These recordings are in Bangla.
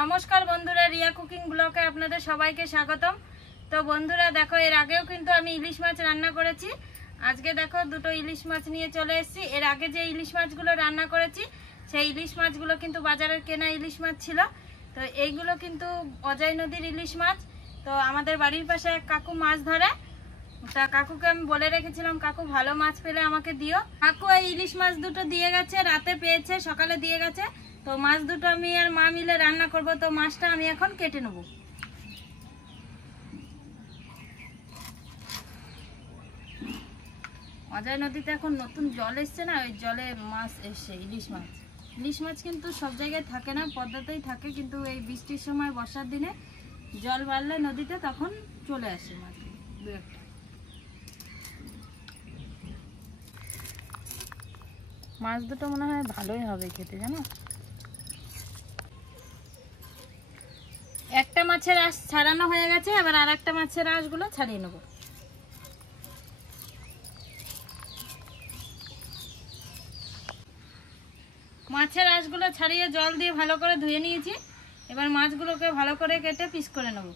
নমস্কার বন্ধুরা, রিয়া কুকিং ব্লগে আপনাদের সবাইকে স্বাগতম। তো বন্ধুরা দেখো, এর আগেও কিন্তু আমি ইলিশ মাছ রান্না করেছি। আজকে দেখো দুটো ইলিশ মাছ নিয়ে চলে এসেছি। এর আগে যে ইলিশ মাছগুলো রান্না করেছি সেই ইলিশ মাছগুলো কিন্তু বাজারের কেনা ইলিশ মাছ ছিল। তো এইগুলো কিন্তু অজয় নদীর ইলিশ মাছ। তো আমাদের বাড়ির পাশে এক কাকু মাছ ধরে, তা কাকুকে আমি বলে রেখেছিলাম কাকু ভালো মাছ পেলে আমাকে দিও। কাকু এই ইলিশ মাছ দুটো দিয়ে গেছে, রাতে পেয়েছে, সকালে দিয়ে গেছে। তো মাছ দুটো আমি আর মা মিলে রান্না করব। তো মাছটা আমি এখন কেটে নেব। অজয় নদীতে এখন নতুন জল এসছে না, ওই জলে মাছ এসছে, ইলিশ মাছ। ইলিশ মাছ কিন্তু সব জায়গায় থাকে না, পদ্মাতেই থাকে, কিন্তু এই বৃষ্টির সময় বর্ষার দিনে জল বাড়লে নদীতে তখন চলে আসে মাছ দু একটা। মাছ দুটো মনে হয় ভালোই হবে খেতে, জানো। একটা মাছের আঁশ ছাড়ানো হয়ে গেছে, এবার আর একটা মাছের আঁশগুলো ছাড়িয়ে নেব। মাছের আঁশগুলো ছাড়িয়ে জল দিয়ে ভালো করে ধুয়ে নিয়েছি। এবার মাছগুলোকে ভালো করে কেটে পিস করে নেব।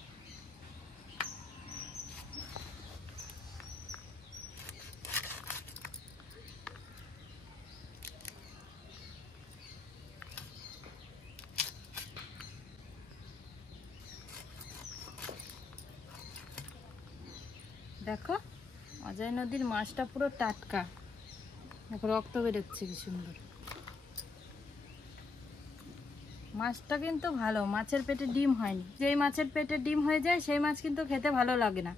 দেখো অজয় নদীর মাছটা পুরো টাটকা, দেখো রক্ত বেরোচ্ছে কি সুন্দর। মাছটা কিন্তু ভালো, মাছের পেটে ডিম হয়নি। যেই মাছের পেটে ডিম হয়ে যায় সেই মাছ কিন্তু খেতে ভালো লাগে না।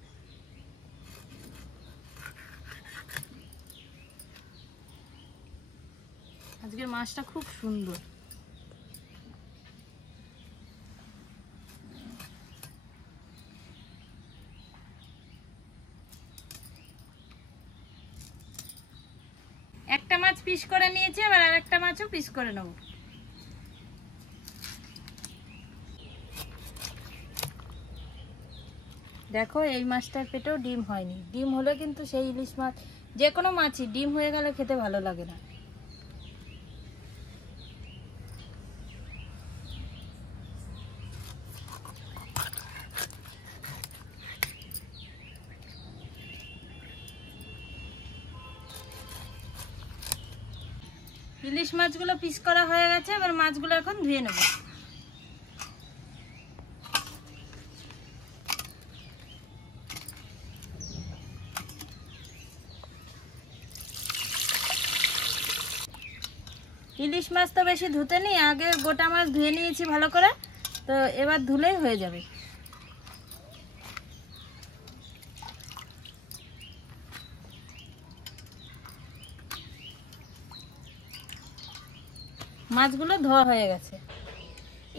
আজকের মাছটা খুব সুন্দর। একটা মাছ পিস করে নিয়েছি, এবার আর একটা মাছও পিস করে নেব। দেখো এই মাছটার পেটেও ডিম হয়নি। ডিম হলে কিন্তু সেই ইলিশ মাছ, যে কোনো মাছই ডিম হয়ে গেলে খেতে ভালো লাগে না। ইলিশ মাছগুলো পিস করা হয়ে গেছে, এবার মাছগুলো এখন ধুয়ে নেব। ইলিশ মাছ তো বেশি ধুতে নেই, আগে গোটা মাছ ধুয়ে নিয়েছি ভালো করে। তো এবার ধুলেই হয়ে যাবে। মাছগুলো ধোয়া হয়ে গেছে।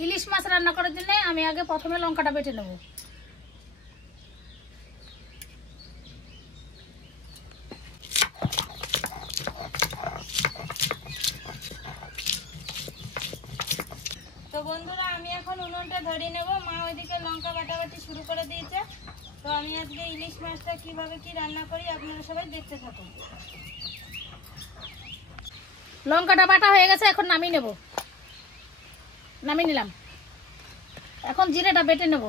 ইলিশ মাছ রান্না করার জন্য আমি আগে প্রথমে লঙ্কাটা বেটে নেব। তো বন্ধুরা আমি এখন উনুনটা ধরিয়ে নেব। মা ওইদিকে লঙ্কা বাটাবাটি শুরু করে দিয়েছে। তো আমি আজকে ইলিশ মাছটা কিভাবে কি রান্না করি আপনারা সবাই দেখতে থাকুন। লঙ্কাটা বাটা হয়ে গেছে, এখন নামিয়ে নেব। নামিয়ে নিলাম। এখন জিরেটা বেটে নেব।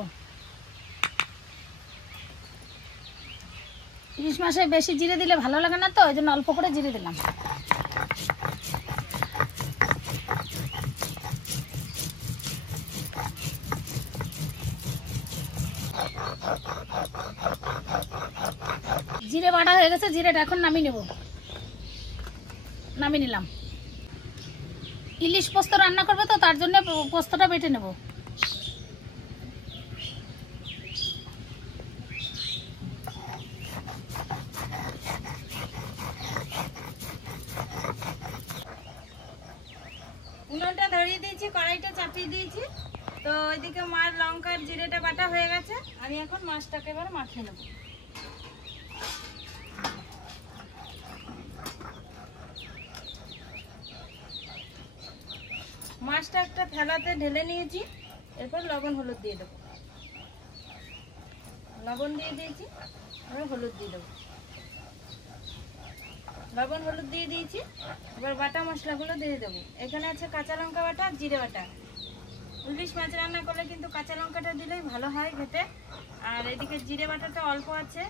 ইলিশ মাছে বেশি জিরে দিলে ভালো লাগে না, তো ওই জন্য অল্প করে জিরে দিলাম। জিরে বাটা হয়ে গেছে, জিরেটা এখন নামিয়ে নেব। নামিয়ে নিলাম। ইলিশ পোস্ত রান্না করবে, তো তার জন্য পোস্তটা বেটে নেব। উনুনটা ধরিয়ে দিয়েছি, কড়াইটা চাপিয়ে দিয়েছি। তো ওইদিকে মার লঙ্কার জিরেটা বাটা হয়ে গেছে। আমি এখন মাছটাকে এবার মাখিয়ে নেব। মাছটা একটা থালাতে ঢেলে নিয়েছি, এরপর লবণ হলুদ দিয়ে দেবো। লবণ দিয়ে দিয়েছি, এবার হলুদ দিয়ে দেবো। লবণ হলুদ দিয়ে দিয়েছি, এবার বাটা মশলাগুলো দিয়ে দেবো। এখানে আছে কাঁচা লঙ্কা বাটা, জিরে বাটা, ইলিশ মাছ রান্না করলে কিন্তু কাঁচা লঙ্কাটা দিলেই ভালো হয় খেতে। আর এদিকে জিরে বাটাটা অল্প আছে,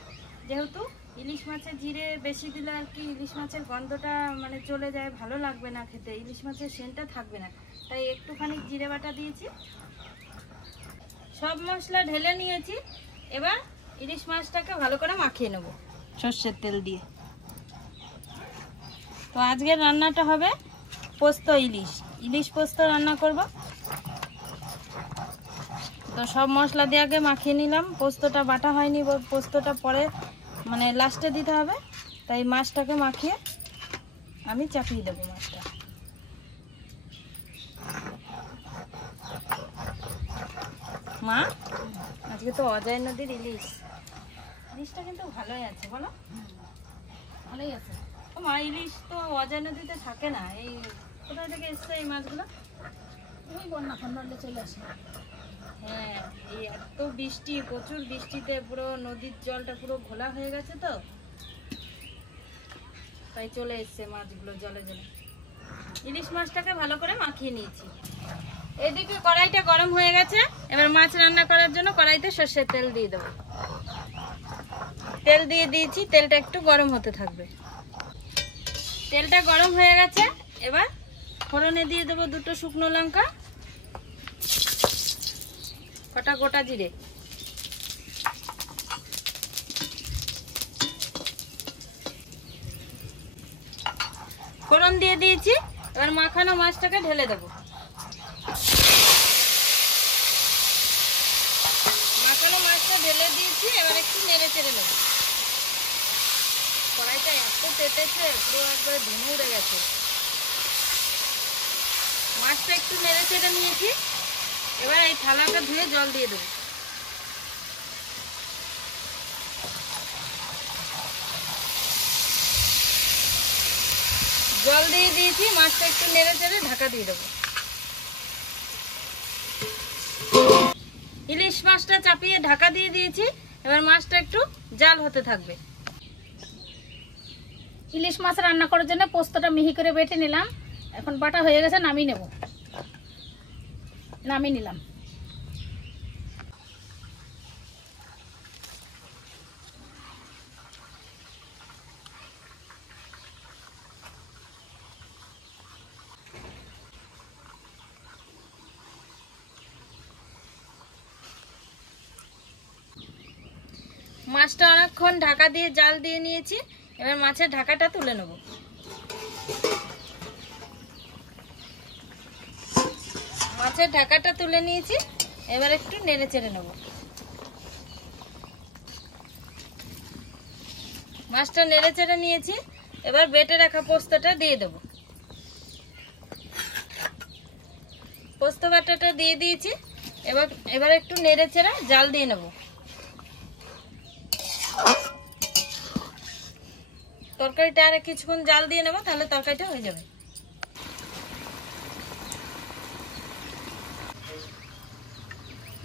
যেহেতু ইলিশ মাছের জিরে বেশি দিলে আর কি ইলিশ মাছের গন্ধটা মানে চলে যায়, ভালো লাগবে না খেতে, ইলিশ মাছের সেন্টটা থাকবে না, তাই একটুখানি জিরে বাটা দিয়েছি। সব মশলা ঢেলে নিয়েছি, এবার ইলিশ মাছটাকে ভালো করে মাখিয়ে নেব সর্ষের তেল দিয়ে। তো আজকের রান্নাটা হবে পোস্ত ইলিশ, ইলিশ পোস্ত রান্না করব। তো সব মশলা দিয়ে আগে মাখিয়ে নিলাম, পোস্তটা বাটা হয়নি, পোস্তটা পরে মানে লাস্টে দিতে হবে, তাই মাছটাকে মাখিয়ে আমি চাপিয়ে দেবো মাছটা। মা আজকে তো অজয় নদীর ইলিশ, ইলিশটা কিন্তু ভালোই আছে বলো? ভালোই আছে। ও মা, ইলিশ তো অজয় নদীতে থাকে না, এই কোথা থেকে এসছে এই মাছগুলো? ওই বন্যা ফন্যা চলে আসে। হ্যাঁ, এই এত বৃষ্টি, প্রচুর বৃষ্টিতে পুরো নদীর জলটা পুরো ঘোলা হয়ে গেছে, তো তাই চলে এসছে মাছগুলো জলে জলে। ইলিশ মাছটাকে ভালো করে মাখিয়ে নিয়েছি। এদিকে কড়াইটা গরম হয়ে গেছে, এবার মাছ রান্না করার জন্য কড়াইতে সর্ষের তেল দিয়ে দেবো। তেল দিয়ে দিয়েছি, তেলটা একটু গরম হতে থাকবে। তেলটা গরম হয়ে গেছে, এবার ফোড়নে দিয়ে দেবো 2টো শুকনো লঙ্কা, কটা গোটা জিরে, ফোড়ন দিয়ে দিয়েছি। এবার মাখানো মাছটাকে ঢেলে দেবো। মাখানো মাছটা ঢেলে দিয়েছি, এবার একটু নেড়ে চেড়ে নেব। কড়াইটা এত তেতেছে, পুরো একবারে ধুমে উড়ে গেছে। মাছটা একটু নেড়ে চেড়ে নিয়েছি, এবার এই থালাটা ধুয়ে জল দিয়ে দেবো। জল দিয়ে দিয়েছি, মাছটা একটু নেড়ে চেড়ে ঢাকা দিয়ে দেবো। ইলিশ মাছটা চাপিয়ে ঢাকা দিয়ে দিয়েছি, এবার মাছটা একটু জাল হতে থাকবে। ইলিশ মাছ রান্না করার জন্য পোস্তটা মিহি করে বেটে নিলাম, এখন বাটা হয়ে গেছে, নামিয়ে নেব। নামিয়ে নিলাম। মাছটা অনেকক্ষণ ঢাকা দিয়ে জাল দিয়ে নিয়েছি, এবার মাছের ঢাকাটা তুলে নেব। মাছের ঢাকাটা তুলে নিয়েছি, এবার একটু নেড়ে চেড়ে নেব। মাছটা নেড়ে চেড়ে নিয়েছি, এবার বেটে রাখা পোস্তটা দিয়ে দেব। পোস্ত বাটাটা দিয়ে দিয়েছি, এবার একটু নেড়ে চেড়ে জাল দিয়ে নেব। তরকারিটা আর কিছুক্ষণ জাল দিয়ে নেবো, তাহলে তরকারিটা হয়ে যাবে।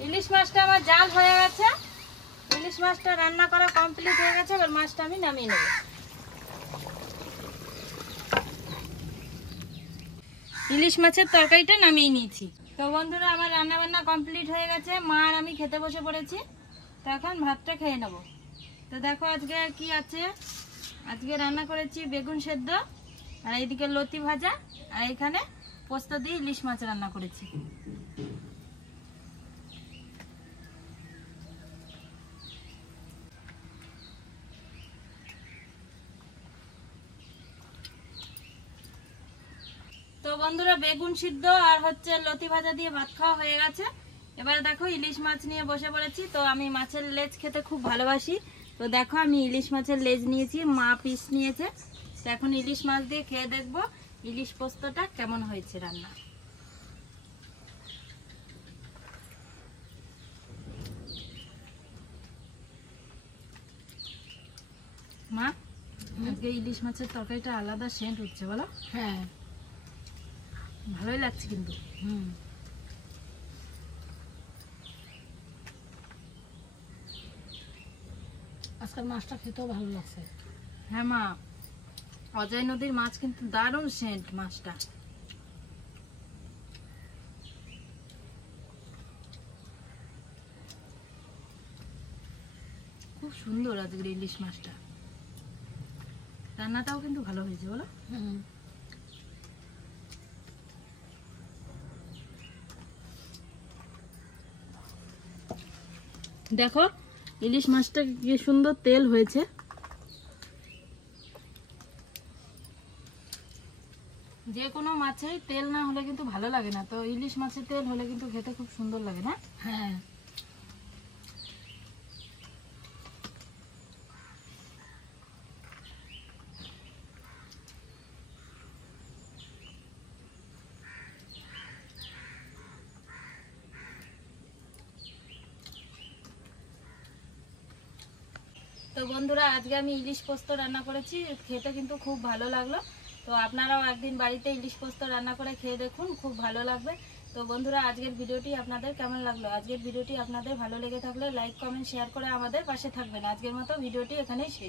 ইলিশ মাছটা আমার জাল হয়ে গেছে, ইলিশ মাছটা রান্না করা কমপ্লিট হয়ে গেছে, এবার মাছটা আমি নামিয়ে নেব। ইলিশ মাছের তরকারিটা নামিয়ে নিয়েছি। তো বন্ধুরা, আমার রান্না বান্না কমপ্লিট হয়ে গেছে, মা আর আমি খেতে বসে পড়েছি। তো এখন ভাতটা খেয়ে নেব। তো দেখো আজকে কি আছে, আজকে রান্না করেছি বেগুন সেদ্ধ, আর এইদিকে লতি ভাজা, আর এখানে পোস্ত দিয়ে ইলিশ মাছ রান্না করেছি। তো বন্ধুরা, বেগুন সিদ্ধ আর হচ্ছে লতি ভাজা দিয়ে ভাত খাওয়া হয়ে গেছে। এবার দেখো ইলিশ মাছ নিয়ে বসে পড়েছি। তো আমি মাছের লেজ খেতে খুব ভালোবাসি, তো দেখো আমি ইলিশ মাছের লেজ নিয়েছি, মা পিস নিয়েছে। তো এখন ইলিশ মাছ দিয়ে খেয়ে দেখবো ইলিশ পোস্তটা কেমন হয়েছে রান্না। মা, আজকে ইলিশ মাছের তরকারিটা আলাদা সেন্ট হচ্ছে বলো? হ্যাঁ, ভালোই লাগছে কিন্তু। আজকাল মাছটা খেতেও ভালো লাগছে। হ্যাঁ মা, অজয় নদীর মাছ কিন্তু দারুণ সেন্ট মাছটা। খুব সুন্দর আজকের ইলিশ মাছটা, রান্নাটাও কিন্তু ভালো হয়েছে বলো। দেখো ইলিশ মাছটা কি সুন্দর তেল হয়েছে। যে কোনো মাছেই তেল না হলে কিন্তু ভালো লাগে না, তো ইলিশ মাছের তেল হলে কিন্তু খেতে খুব সুন্দর লাগে না। হ্যাঁ তো বন্ধুরা আজকে আমি ইলিশ পোস্ত রান্না করেছি, খেতে কিন্তু খুব ভালো লাগলো। তো আপনারাও একদিন বাড়িতে ইলিশ পোস্ত রান্না করে খেয়ে দেখুন, খুব ভালো লাগবে। তো বন্ধুরা আজকের ভিডিওটি আপনাদের কেমন লাগলো? আজকের ভিডিওটি আপনাদের ভালো লেগে থাকলে লাইক কমেন্ট শেয়ার করে আমাদের পাশে থাকবেন। আজকের মতো ভিডিওটি এখানেই শেষ।